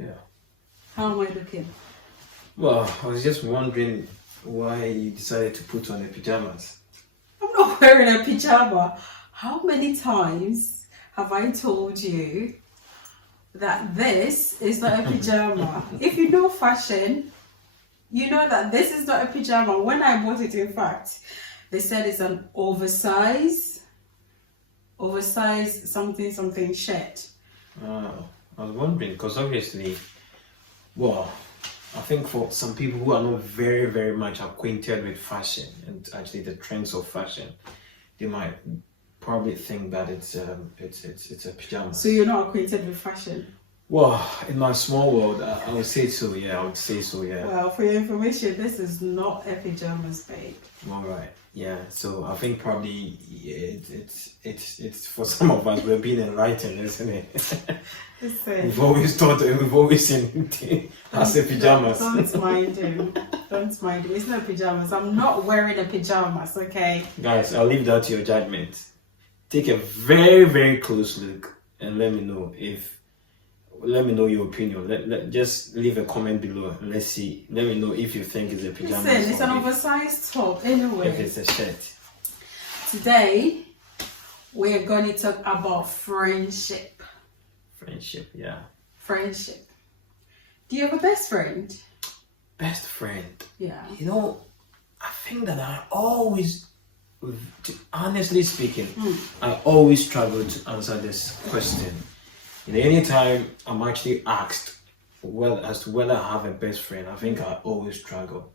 Yeah. How am I looking? Well, I was just wondering why you decided to put on the pajamas. I'm not wearing a pyjama. How many times have I told you that this is not a pyjama? If you know fashion, you know that this is not a pyjama. When I bought it, in fact, they said it's an oversized something shirt. I was wondering because obviously, well, I think for some people who are not very, very much acquainted with fashion and actually the trends of fashion, they might probably think that it's a pyjama. So you're not acquainted with fashion? Well, in my small world, I would say so. Yeah, I would say so. Yeah. Well, for your information, this is not a pajamas, babe. All right. Yeah. So I think probably it's for some of us we're being enlightened, isn't it? Listen, We've always seen it as a pajamas. Don't mind him. Don't mind him. It's not pajamas. I'm not wearing a pajamas. Okay. Guys, I'll leave that to your judgment. Take a very, very close look and let me know your opinion. Just leave a comment below. Let's see. Let me know if you think it's a pajamas. Listen, it's an oversized top anyway. If it's a shirt. Today, we're going to talk about friendship. Friendship, yeah. Friendship. Do you have a best friend? Best friend. Yeah. You know, I think that honestly speaking, I always struggle to answer this question. You know, anytime I'm actually asked as to whether I have a best friend, I think I always struggle.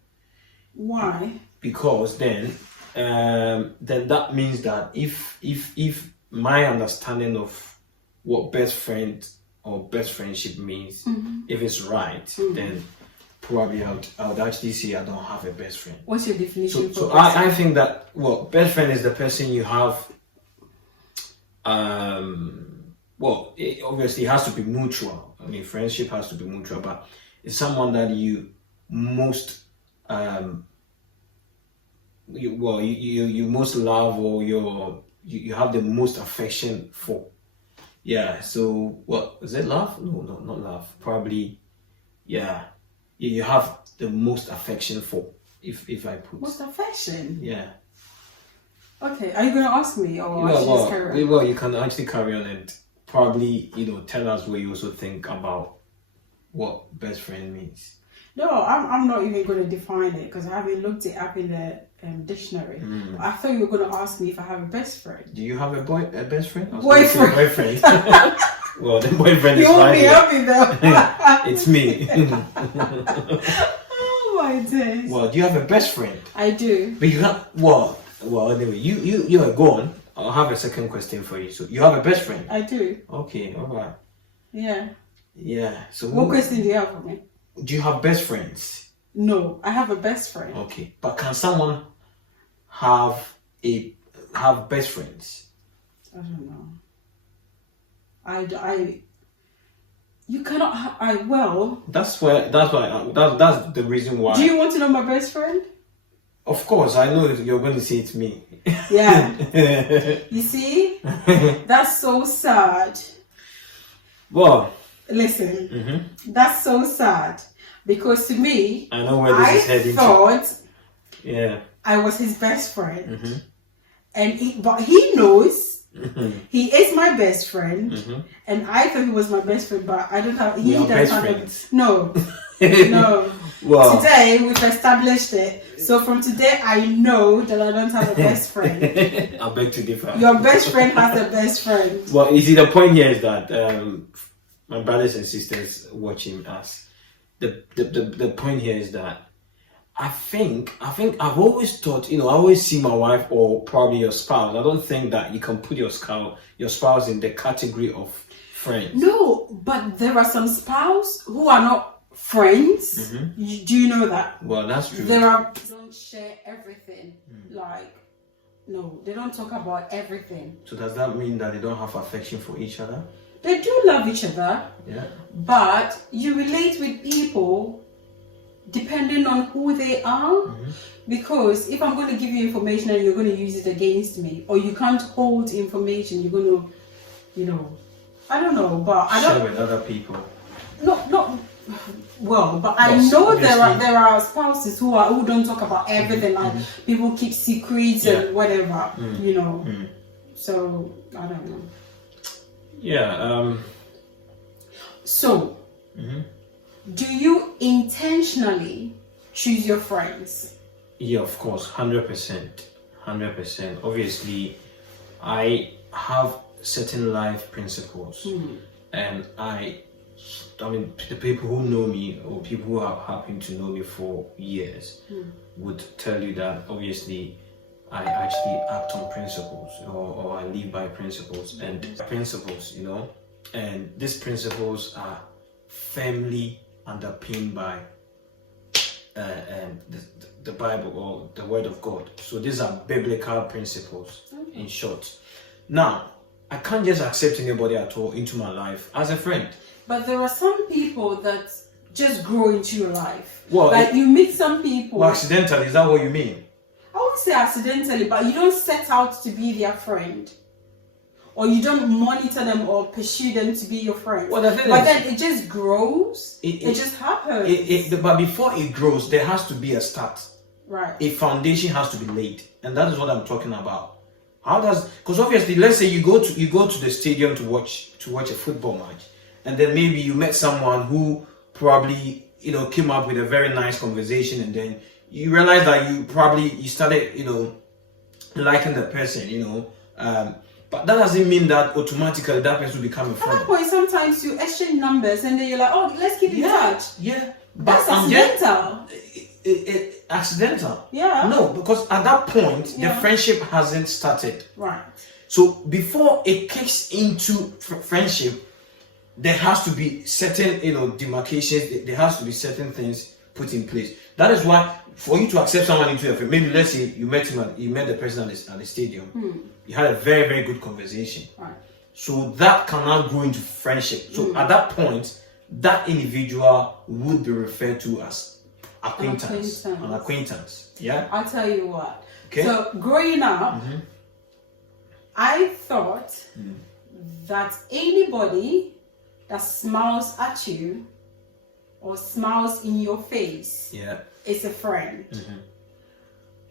Why? Because then that means that if my understanding of what best friend or best friendship means, if it's right, then probably I would actually say I don't have a best friend. What's your definition So for best I think that, well, best friend is the person you have, well, it obviously has to be mutual. I mean, friendship has to be mutual, but it's someone that you most, you most love, or you have the most affection for. Yeah. So, what is it? Love? No, not love. Probably, yeah. You have the most affection for. If I put most affection. Yeah. Okay. Are you going to ask me, or just carry on? Well, you can actually carry on and probably tell us what you also think about what best friend means. No, I'm not even going to define it because I haven't looked it up in the dictionary. I thought you were going to ask me if I have a best friend. Do you have a best friend? Boyfriend. Boyfriend. Well, the boyfriend is you won't right be here. happy though. It's me. Oh my days. Well, do you have a best friend? I do. But you have well anyway, you are gone. I'll have a second question for you. So you have a best friend? I do. Okay, all right. Yeah. Yeah. So what question do you have for me? Do you have best friends? No, I have a best friend. Okay, but can someone have best friends? I don't know. You cannot. That's the reason why. Do you want to know my best friend? Of course, I know you're going to say it's me. Yeah. You see, that's so sad. Well, listen, that's so sad because to me, I know where this is heading. Yeah, I was his best friend, but he knows. He is my best friend, and I thought he was my best friend, but I don't have. He doesn't have. No, no. Well, today we've established it. So from today, I know that I don't have a best friend. I beg to differ. Your best friend has a best friend. Well, you see, the point here is that my brothers and sisters watching us. The point here is that I think I've always thought, I always see my wife or probably your spouse. I don't think that you can put your spouse in the category of friends. No, but there are some spouses who are not friends. Do you know that? Well, that's true. They don't share everything. No, they don't talk about everything. So does that mean that they don't have affection for each other? They do love each other. Yeah. But you relate with people depending on who they are. Because if I'm going to give you information and you're going to use it against me, or you can't hold information, you're going to, I don't know, but I don't. Share with other people. not well, but I Yes, know obviously. there are spouses who don't talk about everything. Like people keep secrets and whatever, you know. So I don't know. Yeah. So, do you intentionally choose your friends? Yeah, of course, 100%. 100%. Obviously, I have certain life principles, and I mean, the people who know me or people who have happened to know me for years would tell you that obviously I actually act on principles, or I live by principles, and principles, you know, and these principles are firmly underpinned by the Bible or the Word of God. So these are biblical principles, in short. Now, I can't just accept anybody at all into my life as a friend. But there are some people that just grow into your life. Well, like you meet some people. Well, accidentally, is that what you mean? I wouldn't say accidentally, but you don't set out to be their friend. Or you don't monitor them or pursue them to be your friend. Well, the thing but is, then it just grows. It just happens. But before it grows, there has to be a start. Right. A foundation has to be laid, and that is what I'm talking about. How does? Because obviously, let's say you go to the stadium to watch a football match, and then maybe you met someone who probably came up with a very nice conversation, and then you realize that you started liking the person, but that doesn't mean that automatically that person will become a friend. At that point, sometimes you exchange numbers, and then you're like, oh, let's keep in touch. Yeah, that's accidental. Accidental. Yeah. No, because at that point the friendship hasn't started. Right. So before it kicks into friendship, there has to be certain demarcations. There has to be certain things put in place. That is why for you to accept someone into your friend, maybe let's say you met the person at the stadium. You had a very, very good conversation. Right. So that can now grow into friendship. So at that point, that individual would be referred to as an acquaintance. Yeah. I'll tell you what. Okay. So growing up, I thought that anybody that smiles at you or smiles in your face is a friend.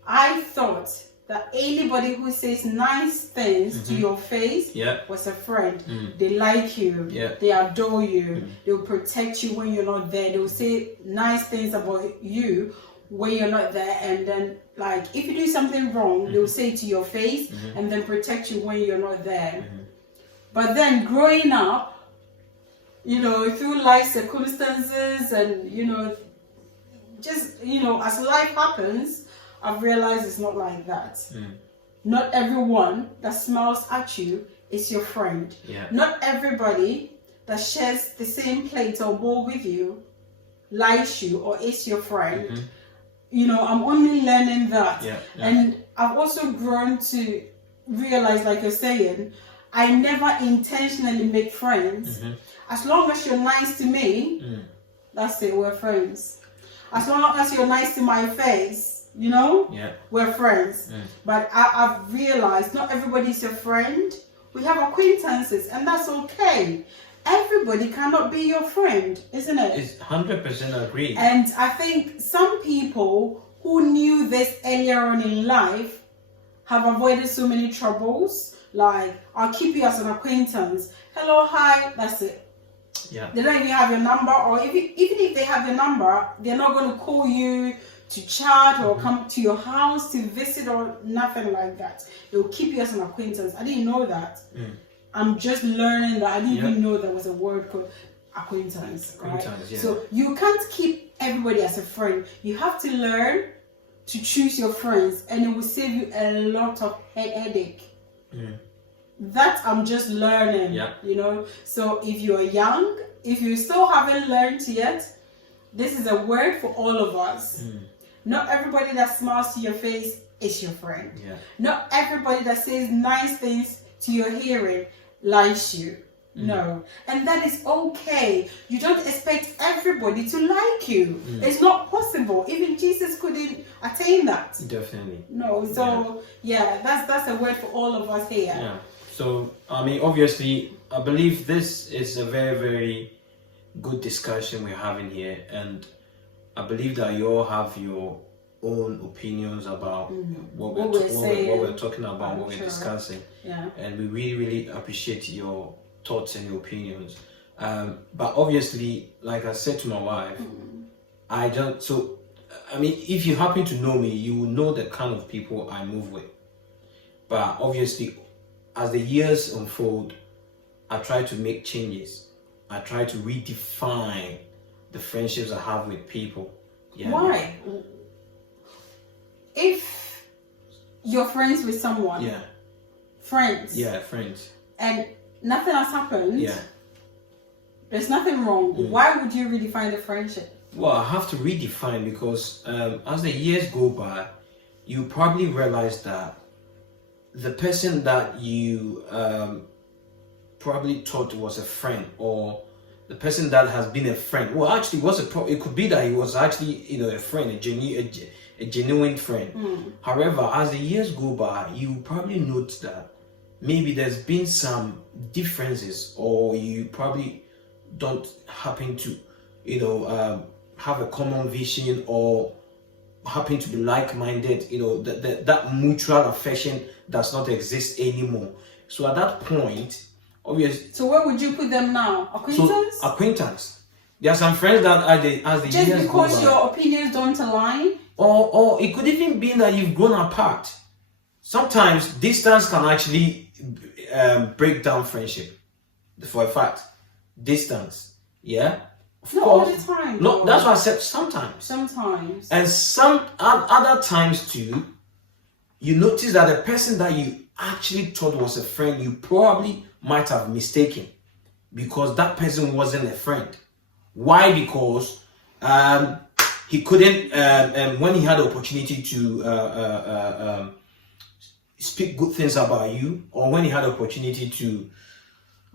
I thought that anybody who says nice things to your face was a friend. They like you, they adore you, they'll protect you when you're not there, they'll say nice things about you when you're not there, and then like if you do something wrong, they'll say it to your face and then protect you when you're not there. But then growing up, through life circumstances and just as life happens, I've realized it's not like that. Not everyone that smiles at you is your friend. Not everybody that shares the same plate or bowl with you likes you or is your friend. I'm only learning that. And I've also grown to realize, like you're saying, I never intentionally make friends. As long as you're nice to me, that's it, we're friends. As long as you're nice to my face, we're friends. But I've realized not everybody's your friend. We have acquaintances, and that's okay. Everybody cannot be your friend, isn't it? It's 100% agree. And I think some people who knew this earlier on in life have avoided so many troubles. Like, I'll keep you as an acquaintance. Hello, hi, that's it. They don't even have your number, or even if they have your number, they're not going to call you to chat or come to your house to visit or nothing like that. They'll keep you as an acquaintance. I didn't know that. I'm just learning that. I didn't even know there was a word called acquaintance. Right? So you can't keep everybody as a friend. You have to learn to choose your friends, and it will save you a lot of headache. That I'm just learning. So if you're young, if you still haven't learned yet, this is a word for all of us. Not everybody that smiles to your face is your friend. Not everybody that says nice things to your hearing likes you. No. And that is okay. You don't expect everybody to like you. It's not possible. Even Jesus couldn't attain that. Definitely. No. So that's a word for all of us here. So I mean, obviously, I believe this is a very, very good discussion we're having here, and I believe that you all have your own opinions about what we're talking about, what we're discussing. Yeah. And we really, really appreciate your thoughts and your opinions. But obviously, like I said to my wife, if you happen to know me, you will know the kind of people I move with. But obviously, as the years unfold, I try to make changes. I try to redefine the friendships I have with people. Yeah. Why? If you're friends with someone, friends, and nothing has happened, there's nothing wrong. Why would you redefine the friendship? Well, I have to redefine because as the years go by, you probably realize that the person that you probably thought was a friend, or the person that has been a friend, well, actually it could be that he was actually, a friend, a genuine friend. However, as the years go by, you probably note that maybe there's been some differences, or you probably don't happen to, have a common vision, or happen to be like-minded. That mutual affection does not exist anymore. So at that point, obviously. So where would you put them now? Acquaintance? So, acquaintance. There are some friends that as the years go by. Just because your opinions don't align? Or it could even be that you've grown apart. Sometimes distance can actually break down friendship. For a fact, distance, of Not course, all the time. No, that's why I said sometimes. Sometimes. And some other times too, you notice that the person that you actually thought was a friend, you probably might have mistaken, because that person wasn't a friend. Why? Because he couldn't, when he had the opportunity to speak good things about you, or when he had the opportunity to,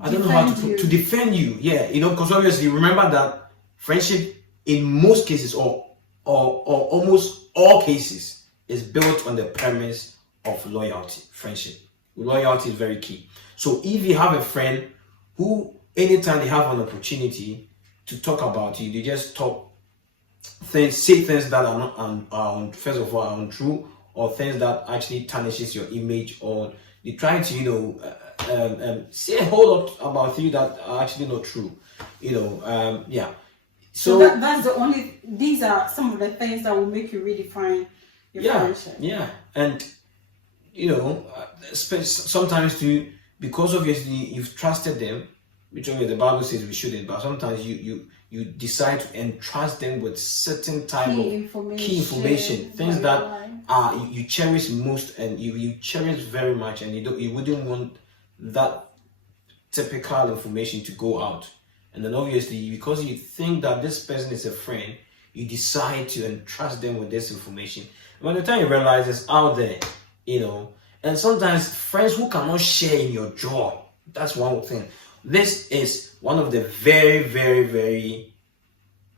to defend you. Because obviously, remember that friendship in most cases, or almost all cases, is built on the premise of loyalty. Friendship. Loyalty is very key. So if you have a friend who, anytime they have an opportunity to talk about you, they just say things that are first of all, are untrue, or things that actually tarnishes your image, or they try to, say a whole lot about you that are actually not true. So that's the only. These are some of the things that will make you redefine your friendship. Yeah, and sometimes too, because obviously you've trusted them, which obviously the Bible says we shouldn't, but sometimes you decide to entrust them with certain type of key information, things that you cherish most, and you cherish very much, and you wouldn't want that typical information to go out. And then obviously, because you think that this person is a friend, you decide to entrust them with this information. By the time you realize it's out there, and sometimes friends who cannot share in your joy, that's one thing. This is one of the very, very, very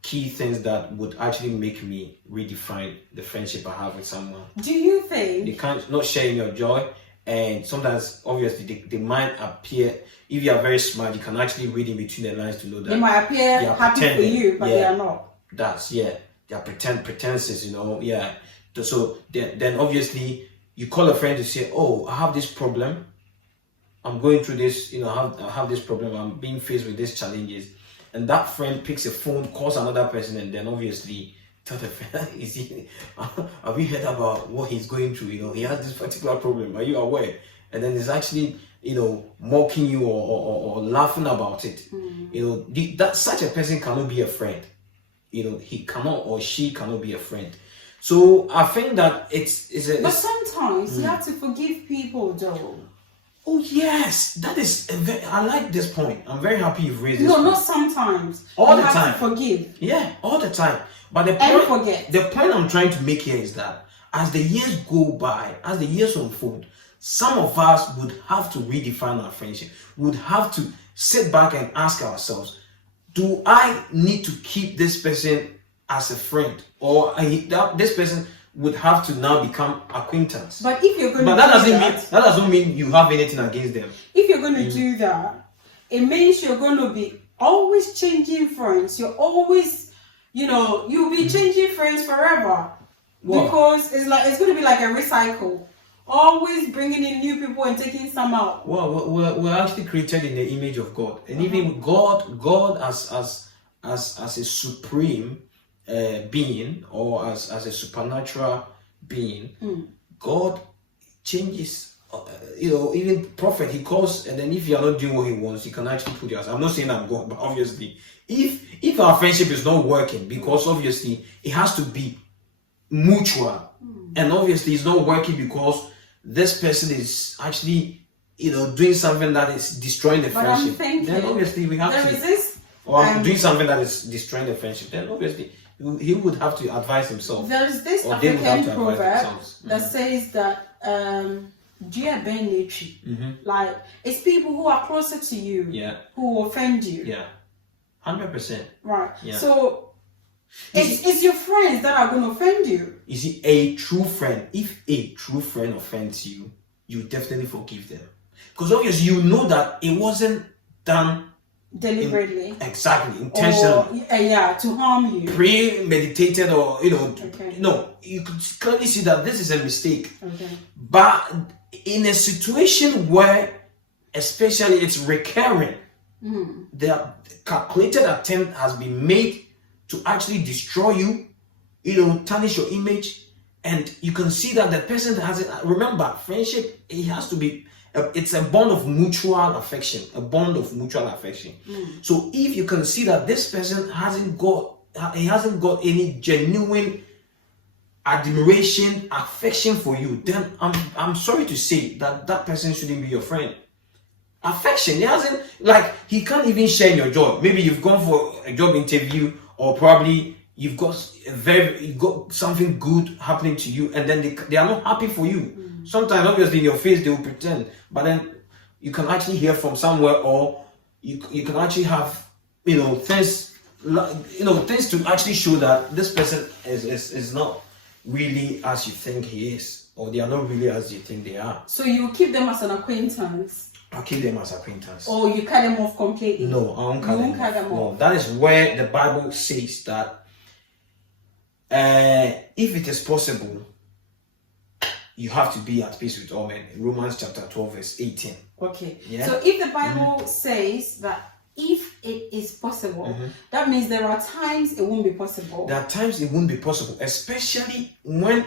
key things that would actually make me redefine the friendship I have with someone. Do you think they can't not share in your joy? And sometimes, obviously, they might appear, if you are very smart, you can actually read in between the lines to know that they might appear happy for you, but they are not. They are pretenses, So then obviously, you call a friend to say, oh, I have this problem. I'm going through this, I have this problem. I'm being faced with these challenges. And that friend picks a phone, calls another person, and then obviously tell the friend, have you heard about what he's going through? He has this particular problem. Are you aware? And then he's actually, mocking you or laughing about it. That such a person cannot be a friend. He cannot or she cannot be a friend. So I think that But sometimes you have to forgive people, though. Oh yes, that is I like this point. I'm very happy you've raised this. No, point. not sometimes. All you the have time. To forgive. Yeah, all the time. But the point I'm trying to make here is that as the years go by, as the years unfold, some of us would have to redefine our friendship. Would have to sit back and ask ourselves, do I need to keep this person as a friend, or this person would have to now become acquaintance? But if you're going to that doesn't mean you have anything against them. If you're going to do that, it means you're going to be always changing friends. You're always, you'll be changing friends forever. What? Because it's going to be like a recycle. Always bringing in new people and taking some out. Well, we're actually created in the image of God, and even God as a supreme being, or as a supernatural being, God changes. Even prophet, he calls, and then if you are not doing what he wants, he can actually put you as. I'm not saying I'm God, but obviously, if our friendship is not working, because obviously it has to be mutual, and obviously it's not working because this person is actually, doing something that is destroying the friendship. Then obviously we have to. Doing something that is destroying the friendship. Then obviously he would have to advise himself. There's this African proverb that says that like it's people who are closer to you who offend you. Yeah, 100%. Right. Yeah. So it's your friends that are going to offend you. You see, a true friend, if a true friend offends you, you definitely forgive them. Because obviously you know that it wasn't done deliberately. Exactly, intentionally. Or, to harm you. Premeditated or, no, you could clearly see that this is a mistake. Okay. But in a situation where, especially it's recurring, the calculated attempt has been made to actually destroy you, tarnish your image, and you can see that the person hasn't. Remember, friendship, it has to be. It's a bond of mutual affection. So if you can see that this person hasn't got any genuine admiration, affection for you, then I'm sorry to say that person shouldn't be your friend. Affection, he can't even share your joy. Maybe you've gone for a job interview, or probably you've got something good happening to you, and then they are not happy for you. Sometimes, obviously, in your face they will pretend, but then you can actually hear from somewhere, or you can actually have things to actually show that this person is not really as you think he is, or they are not really as you think they are. So you keep them as an acquaintance. I'll keep them as acquaintance. Or you cut them off completely? No, I won't cut them off. No, that is where the Bible says that if it is possible, you have to be at peace with all men. Romans chapter 12 verse 18. Okay. Yeah? So if the Bible says that if it is possible, that means there are times it won't be possible. There are times it won't be possible, especially when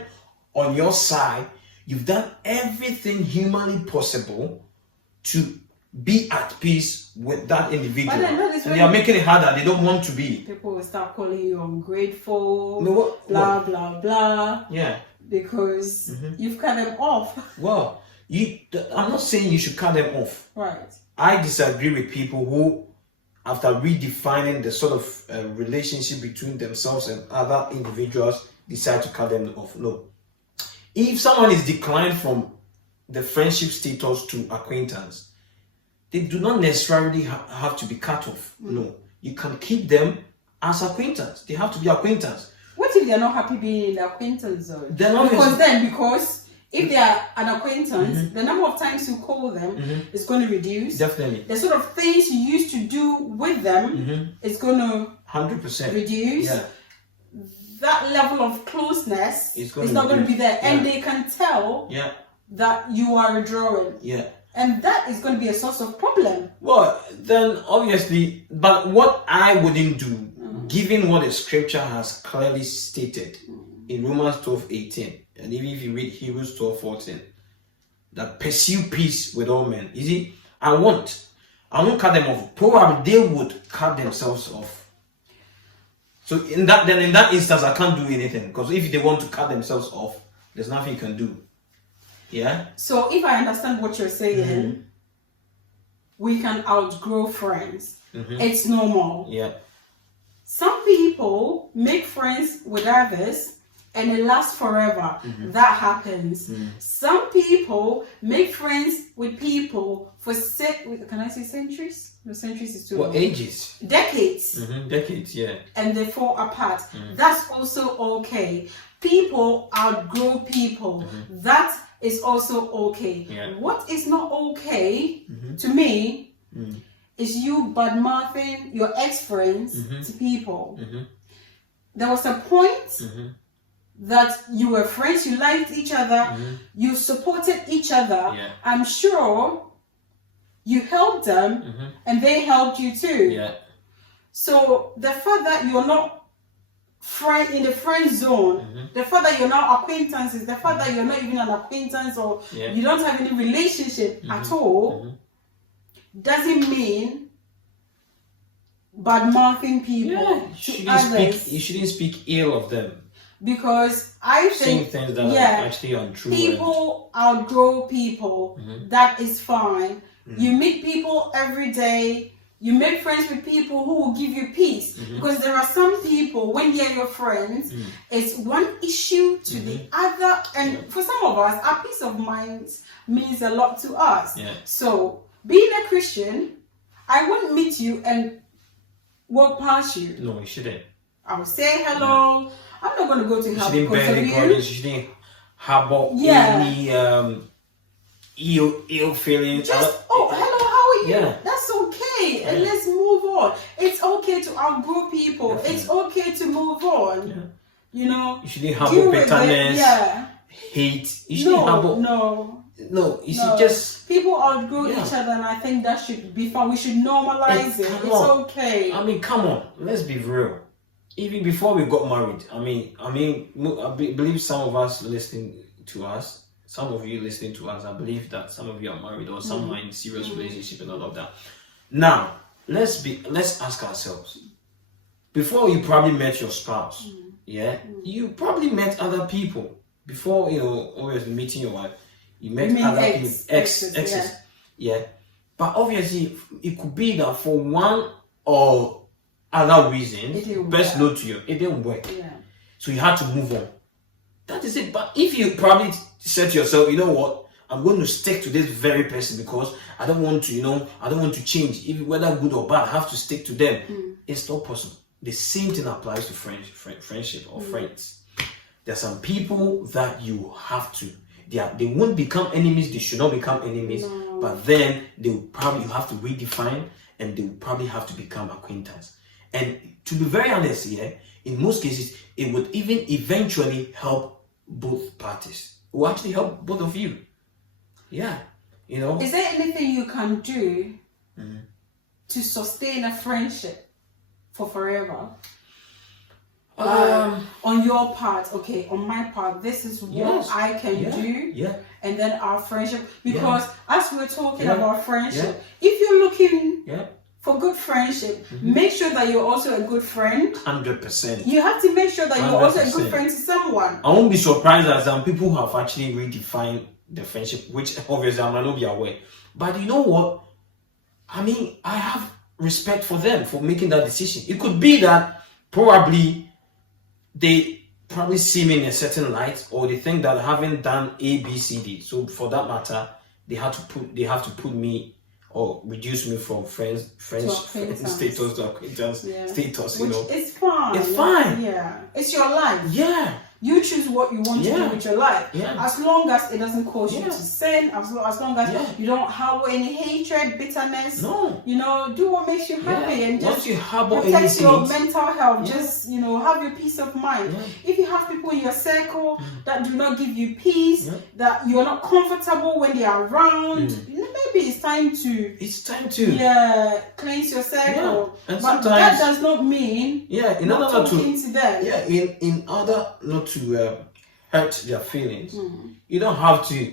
on your side you've done everything humanly possible to be at peace with that individual. And they are making it harder. They don't want to be. People will start calling you ungrateful, blah, blah, blah. Yeah. Because you've cut them off. Well, I'm not saying you should cut them off. Right. I disagree with people who, after redefining the sort of relationship between themselves and other individuals, decide to cut them off. No. If someone is declined from the friendship status to acquaintance, they do not necessarily have to be cut off. No. You can keep them as acquaintance. They have to be acquaintance. What if they're not happy being in the acquaintance zone? Because if they are an acquaintance, the number of times you call them is going to reduce. Definitely. The sort of things you used to do with them is going to 100% reduce. Yeah. That level of closeness is not going to be there. Yeah. And they can tell that you are withdrawing. Yeah. And that is going to be a source of problem. Well, then obviously, but what I wouldn't do, given what the scripture has clearly stated in Romans 12:18, and even if you read Hebrews 12:14, that pursue peace with all men. You see, I won't cut them off. Probably they would cut themselves off. So in that instance, I can't do anything, because if they want to cut themselves off, there's nothing you can do. Yeah. So if I understand what you're saying, we can outgrow friends. It's normal. Yeah. Some people make friends with others and it lasts forever. That happens. Some people make friends with people for can I say centuries? No, centuries is too long. Ages. Decades. Decades, yeah. And they fall apart. That's also okay. People outgrow people. That is also okay. Yeah. What is not okay to me is you bad-mouthing your ex-friends to people. There was a point that you were friends, you liked each other, you supported each other. Yeah. I'm sure you helped them and they helped you too. Yeah. So the fact that you're not in the friend zone, the fact that you're not acquaintances, the fact that you're not even an acquaintance or you don't have any relationship at all, doesn't mean bad-mouthing people to others. You shouldn't speak ill of them. Because I think things that are actually untrue. People outgrow people. That is fine. You meet people every day. You make friends with people who will give you peace. Because there are some people, when they're your friends, it's one issue to the other. And for some of us, our peace of mind means a lot to us. Yeah. So, being a Christian, I won't meet you and walk past you. No, you shouldn't. I'll say hello. Yeah. I'm not going to go to hell because of you. You shouldn't harbor any ill feelings. Just, hello, how are you? Yeah. That's okay. And let's move on. It's okay to outgrow people. Definitely. It's okay to move on. Yeah. You know? You shouldn't harbor bitterness, hate. You shouldn't harbor... No, you should just... People outgrow each other, and I think that should be fun. We should normalize it. It's okay. I mean, come on. Let's be real. Even before we got married, I believe some of us listening to us, some of you listening to us, I believe that some of you are married or some are in serious relationship and all of that. Now, let's ask ourselves. Before you probably met your spouse, you probably met other people. Before, obviously meeting your wife, you met other people, exes. Yeah. But obviously, it could be that for one or other reason, best known to you, it didn't work. Yeah. So you had to move on. That is it. But if you probably said to yourself, you know what, I'm going to stick to this very person because I don't want to, I don't want to change. Even whether good or bad, I have to stick to them. It's not possible. The same thing applies to friendship or friends. There are some people that you have to. They won't become enemies. They should not become enemies. No. But then you have to redefine, and they will probably have to become acquaintance. And to be very honest here, in most cases, it would even eventually help both parties. It will actually help both of you. Yeah. Is there anything you can do to sustain a friendship for forever? On your part, on my part, this is what I can do. Yeah. And then our friendship, because as we're talking about friendship, if you're looking for good friendship, make sure that you're also a good friend. 100%. You have to make sure that you're also a good friend to someone. I won't be surprised that some people have actually redefined the friendship, which obviously I might not be aware. But you know what? I have respect for them for making that decision. It could be that probably they see me in a certain light, or they think that I haven't done A, B, C, D. So for that matter, they have to put me or reduce me from friends status to acquaintance status. Which is fine. It's fine. Yeah, it's your life. Yeah. You choose what you want to do with your life. Yeah. As long as it doesn't cause you to sin, as long as you don't harbor any hatred, bitterness. No. Do what makes you happy and just protect your mental health. Just, have your peace of mind. Yeah. If you have people in your circle that do not give you peace, that you're not comfortable when they are around, maybe it's time to cleanse your circle. And but that does not mean in not order talking to them. In order not to hurt their feelings, you don't have to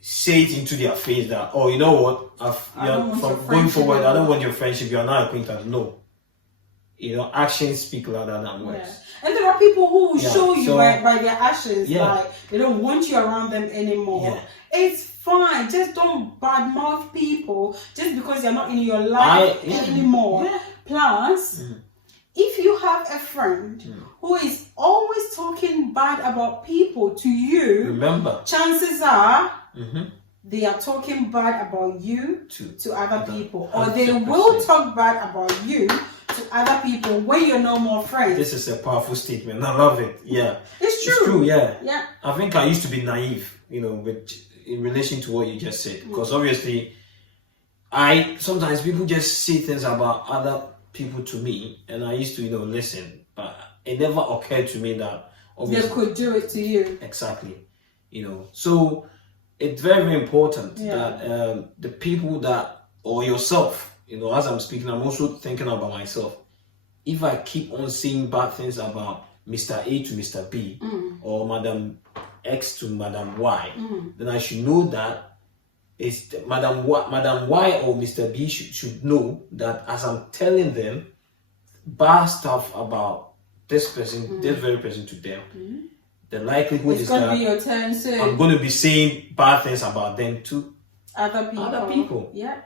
say it into their face that, you know what, from going forward, I don't want your friendship, you're not acquaintance. No. Actions speak louder than words. Yeah. And there are people who will show you by their actions, like they don't want you around them anymore. Yeah. It's fine. Just don't badmouth people just because they're not in your life anymore. Yeah. Plus, if you have a friend who is always talking bad about people to you, remember, chances are they are talking bad about you to other people, or they will talk bad about you to other people when you're no more friends. This is a powerful statement. I love it. Yeah, it's true. It's true. Yeah. I think I used to be naive, in relation to what you just said, because obviously sometimes people just say things about other people to me, and I used to, listen, but it never occurred to me that they could do it to you. Exactly, So it's very, very important that the people that, or yourself, as I'm speaking, I'm also thinking about myself. If I keep on saying bad things about Mr. A to Mr. B, or Madam X to Madam Y, then I should know that it's Madam Y or Mr. B should know that as I'm telling them bad stuff about this person, this very person to them, the likelihood is that be your turn soon. I'm going to be saying bad things about them to other people. Yeah.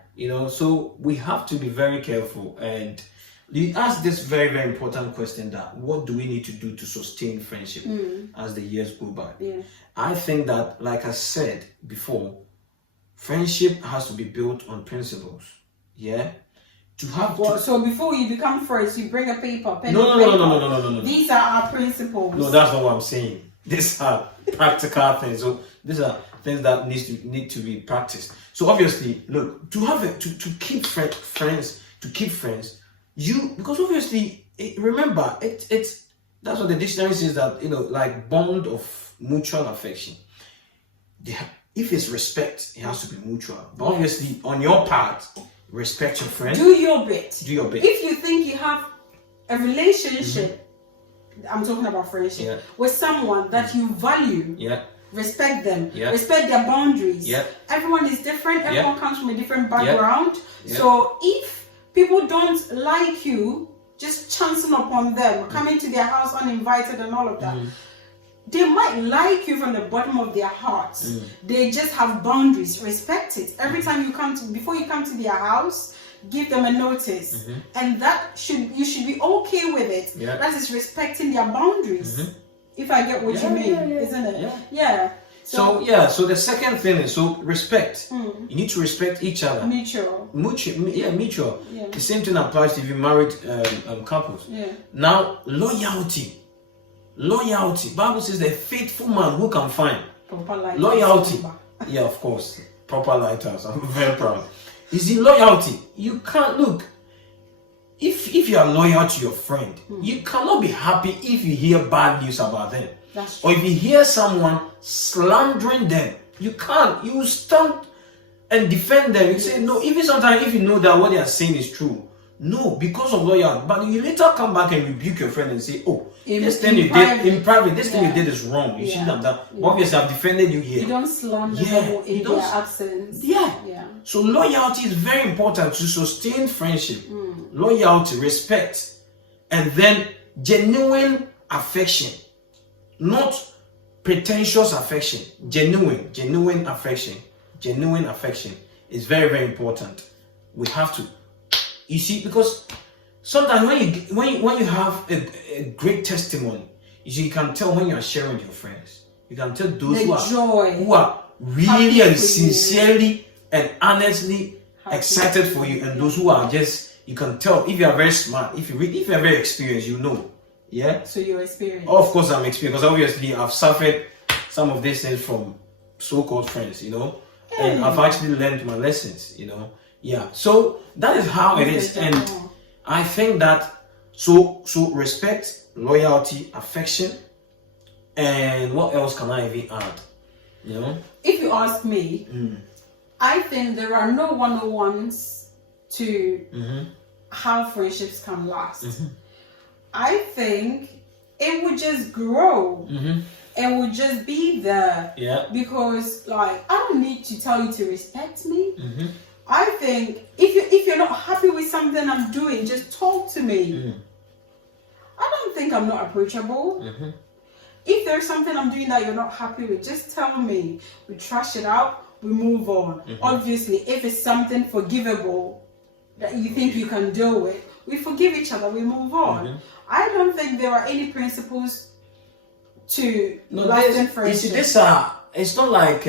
So we have to be very careful. And you ask this very, very important question, that what do we need to do to sustain friendship as the years go by? Yeah. I think that, like I said before, friendship has to be built on principles. Yeah. So before you become friends, you bring a paper, pen, no, and paper. No. These are our principles. No, that's not what I'm saying. These are practical things. So these are things that need to be practiced. So obviously, look, to keep friends, because obviously, remember, it's that's what the dictionary says, that like bond of mutual affection. If it's respect, it has to be mutual. But obviously, on your part, respect your friend. Do your bit. If you think you have a relationship, I'm talking about friendship, with someone that you value, respect them, respect their boundaries. Everyone is different. Everyone comes from a different background. So if people don't like you, just chancing upon them, coming to their house uninvited and all of that, they might like you from the bottom of their hearts. They just have boundaries. Respect it. Every time before you come to their house, give them a notice, and you should be okay with it. That is respecting their boundaries. If I get what you mean, isn't it? Yeah. So the second thing is respect. You need to respect each other. Mutual. Yeah. The same thing applies if you married couples. Now, loyalty. Bible says the faithful man who can find loyalty. Yeah, of course. Proper lighthouse. I'm very proud. You see, loyalty. You can't look. If you are loyal to your friend, you cannot be happy if you hear bad news about them. Or if you hear someone slandering them, you can't. You stand and defend them. You say no. Even sometimes if you know that what they are saying is true, no, because of loyalty. But you later come back and rebuke your friend and say, "Oh, this thing you did in private, this thing you did is wrong. You shouldn't have done." Obviously, I've defended you here. You don't slander them in their absence. Yeah. So loyalty is very important to sustain friendship. Loyalty, respect, and then genuine affection, not pretentious affection. Genuine affection is very, very important. We have to. You see, because sometimes when you have a great testimony, you can tell when you are sharing with your friends. You can tell those who are really and sincerely and honestly excited for you, and those who are just, you can tell if you are very smart, if you are very experienced, Yeah. So you're experienced. Of course, I'm experienced, because obviously I've suffered some of these things from so-called friends, and I've actually learned my lessons, Yeah, so that is how it is, and I think that so respect, loyalty, affection, and what else can I even add? If you ask me, I think there are no 101s to how friendships can last. I think it would just grow. It would just be there. Because I don't need to tell you to respect me. I think if you're not happy with something I'm doing, just talk to me. I don't think I'm not approachable. If there's something I'm doing that you're not happy with, just tell me. We trash it out, we move on. Obviously, if it's something forgivable that you think you can deal with, we forgive each other, we move on. I don't think there are any principles to lasting friendship. You see, it's not like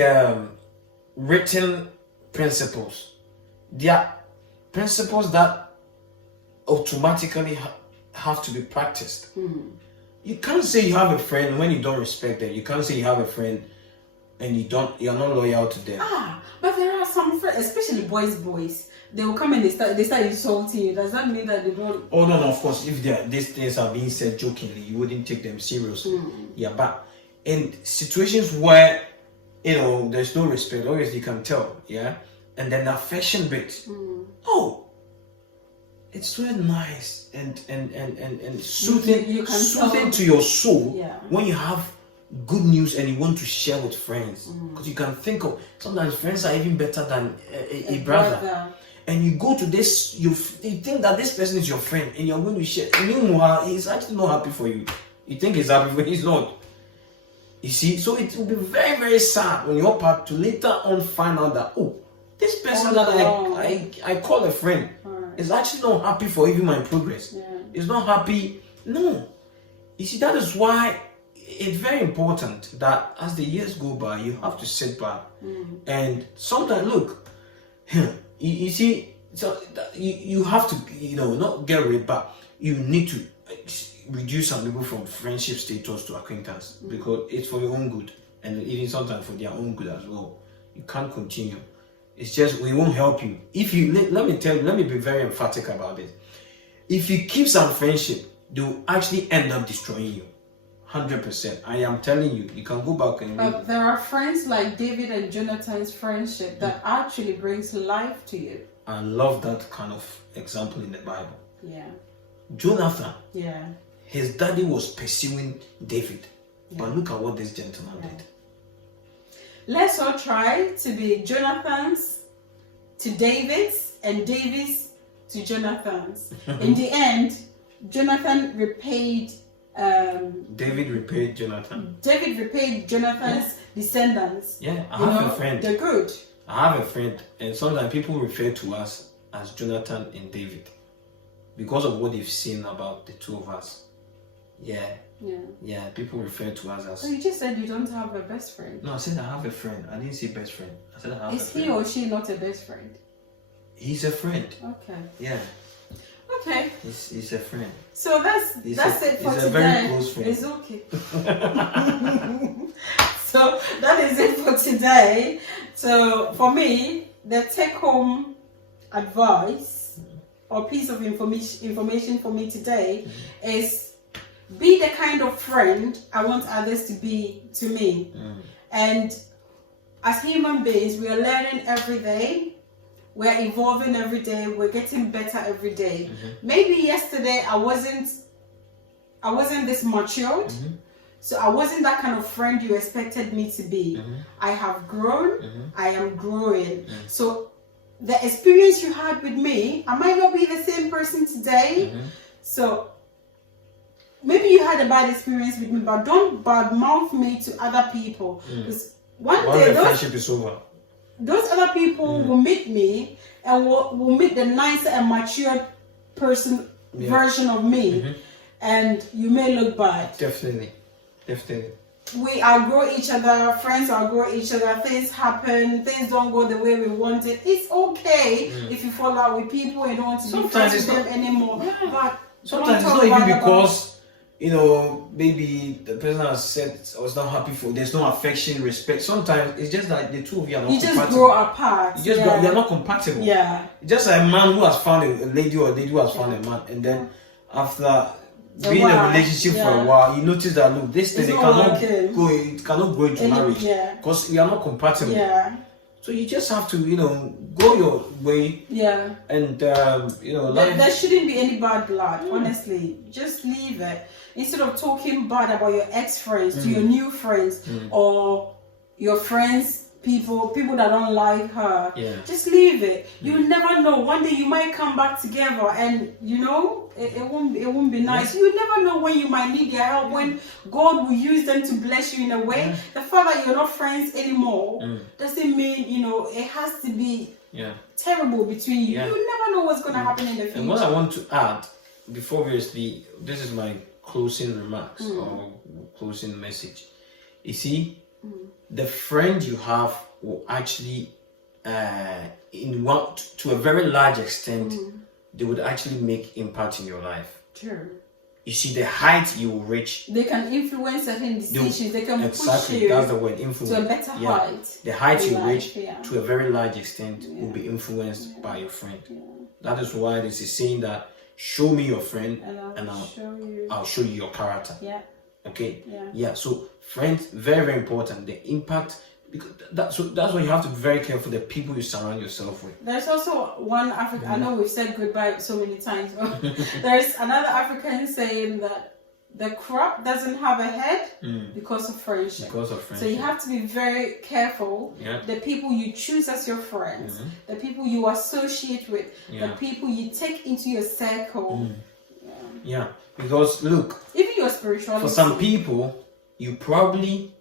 written principles. They are principles that automatically have to be practiced. You can't say you have a friend when you don't respect them. You can't say you have a friend and you're not loyal to them. But there are some friends, especially boys. They will come and they start insulting you. Does that mean that they don't? Oh no, of course. If these things are being said jokingly, you wouldn't take them seriously. Yeah, but in situations where there's no respect, obviously you can tell. Yeah, and then the affection bit. Oh, it's so nice and soothing to your soul when you have good news and you want to share with friends, because you can think of sometimes friends are even better than a brother. And you go to this, you think that this person is your friend, and you're going to share. Meanwhile, he's actually not happy for you. You think he's happy, but he's not. You see, so it will be very, very sad on your part to later on find out that this person that I call a friend is actually not happy for even my progress. Is not happy. No, you see, that is why it's very important that as the years go by, you have to sit back and sometimes look. You see, so you have to, not get rid, but you need to reduce some people from friendship status to acquaintance, because it's for your own good, and even sometimes for their own good as well. You can't continue. It's just, we won't help you. If you, let me be very emphatic about it. If you keep some friendship, they will actually end up destroying you. 100%. I am telling you, you can go back and but there are friends like David and Jonathan's friendship that actually brings life to you. I love that kind of example in the Bible. Yeah. Jonathan. Yeah. His daddy was pursuing David. But look at what this gentleman did. Let's all try to be Jonathans to Davids and Davids to Jonathans. In the end, Jonathan repaid David repaid Jonathan. David repaid Jonathan's descendants. Yeah, I have a friend. They're good. I have a friend, and sometimes people refer to us as Jonathan and David because of what they've seen about the two of us. Yeah, people refer to us as. So you just said you don't have a best friend. No, I said I have a friend. I didn't say best friend. I said I have a friend. Is he or she not a best friend? He's a friend. Okay. Yeah. Okay. He's a friend. So that's it for today. He's a very close friend. It's okay. So that is it for today. So for me, the take-home advice or piece of information for me today is be the kind of friend I want others to be to me. And as human beings, we are learning every day. We're evolving every day. We're getting better every day. Maybe yesterday I wasn't this matured. So I wasn't that kind of friend you expected me to be. I have grown. I am growing. So the experience you had with me, I might not be the same person today. So maybe you had a bad experience with me, but don't badmouth me to other people. Because one day the friendship is over, those other people will meet me and will meet the nicer and mature person version of me, and you may look bad. Definitely. We outgrow each other, friends outgrow each other, things happen, things don't go the way we want it. It's okay if you fall out with people and don't want to be friends with them anymore. But sometimes it's not even because maybe the person has said I was not happy for. There's no affection, respect. Sometimes it's just like the two of you are not compatible. You just grow apart. You're not compatible. Yeah. Just like a man who has found a lady or a lady who has found a man, and then after being in a relationship for a while, you notice that look, this thing it cannot go into marriage because we are not compatible. Yeah. So you just have to, go your way. Yeah. And there shouldn't be any bad blood. Honestly, just leave it. Instead of talking bad about your ex-friends to your new friends or your friends, people that don't like her, just leave it. You never know. One day you might come back together, and it won't be nice. You never know when you might need their help. When God will use them to bless you in a way. The fact that you're not friends anymore doesn't mean it has to be terrible between you. You never know what's going to happen in the future. And what I want to add, before obviously, this is my closing remarks or closing message. You see, the friend you have will actually, to a very large extent, they would actually make impact in your life. Sure. You see, the height you will reach. They can influence certain decisions. They can push you that's the word, influence. to a better height. The height you reach yeah. to a very large extent will be influenced by your friend. Yeah. That is why this is saying that show me your friend and I'll show you your character. Yeah. Okay. Yeah. So friends, very, very important. The impact, because that's why you have to be very careful the people you surround yourself with. There's also one African. I know we've said goodbye so many times, but there's another African saying that the crop doesn't have a head because of friendship. So you have to be very careful. Yeah. The people you choose as your friends, the people you associate with, the people you take into your circle. Yeah, because look, even your spirituality. For some people, you probably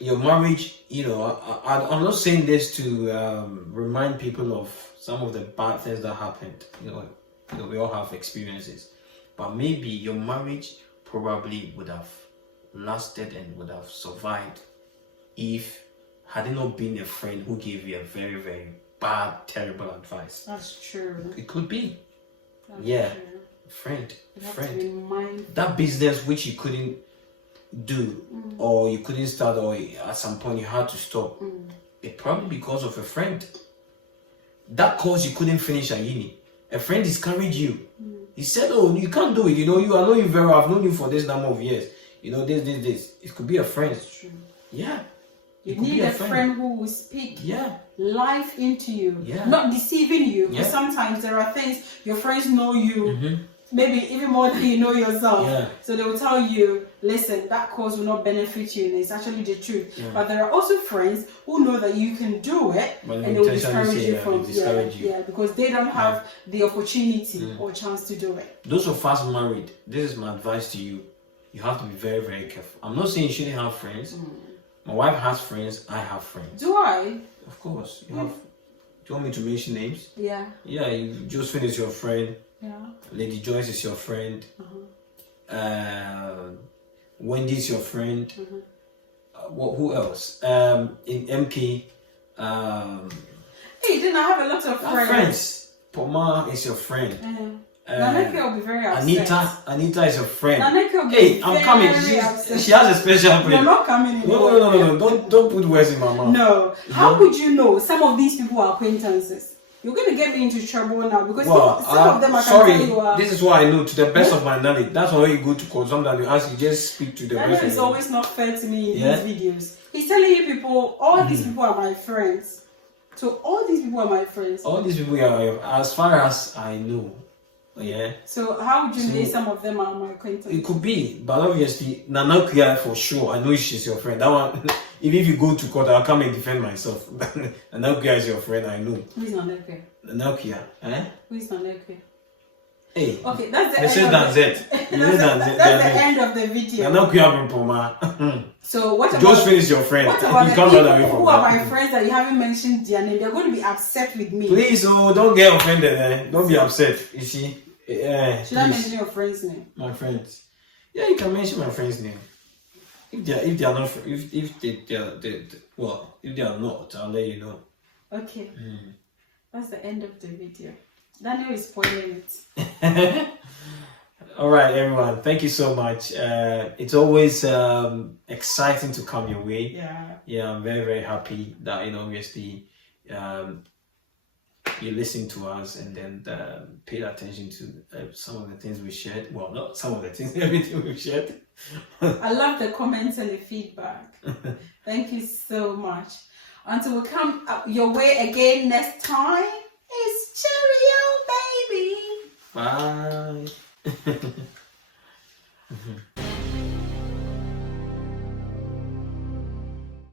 your marriage. I'm not saying this to remind people of some of the bad things that happened. We all have experiences. But maybe your marriage probably would have lasted and would have survived if had it not been a friend who gave you a very, very bad, terrible advice. That's true. It could be. That's true. Friend. To be mindful. That business which you couldn't do or you couldn't start or at some point you had to stop. It probably because of a friend. That course you couldn't finish at uni. A friend discouraged you. He said, "Oh, you can't do it. I know you very well. I've known you for this number of years. This. It could be a friend." That's true. Yeah. You need a friend who will speak life into you, Yeah. not deceiving you. Yeah. Because sometimes there are things your friends know you, maybe even more than you know yourself. Yeah. So they will tell you, "Listen, that course will not benefit you," and it's actually the truth. Yeah. But there are also friends who know that you can do it, But and they will discourage you from because they don't have the opportunity or chance to do it. Those of us married, this is my advice to you. You have to be very, very careful. I'm not saying you shouldn't have friends. My wife has friends. I have friends. Do I? Of course. You have. Do you want me to mention names? Yeah. Yeah. Josephine is your friend. Yeah. Lady Joyce is your friend. Wendy is your friend. Who else? In MK. Hey, didn't I have a lot of friends? Poma is your friend. Naneke will be very upset. Anita is your friend. Naneke will be Hey, I'm coming. She has a special friend. You're not coming anymore. No. Don't put words in my mouth. No. How would you know some of these people are acquaintances? You're going to get me into trouble now because some of them I can tell you are. This is what I know to the best of my knowledge. That's why you go to court. Sometimes you just speak to the person. It's always not fair to me in these videos. He's telling you people, all these people are my friends. So all these people are my friends. All these people are, as far as I know. Yeah. So how would you say some of them are my acquaintances? It could be, but obviously Nanakia for sure. I know she's your friend. That one, even if you go to court, I'll come and defend myself. Nanakia is your friend. I know. Who is Nanakia? Nanakia, Who is Nanakia? Hey. Okay, that's the end of the end of the video. Nanakia Poma. So what about Josephine is your friend. What about the people who are my friends that you haven't mentioned their name? They're going to be upset with me. Please, don't get offended. Don't be upset. You see. Should I mention your friend's name? My friends. Yeah, you can mention my friend's name. If they are not, if they are not, I'll let you know. Okay. That's the end of the video. Daniel is spoiling it. All right, everyone. Thank you so much. It's always exciting to come your way. Yeah, I'm very, very happy that obviously you listen to us and then paid attention to some of the things we shared. Well, not some of the things, everything we shared. I love the comments and the feedback. Thank you so much. Until we come up your way again next time, it's cheerio, baby. Bye.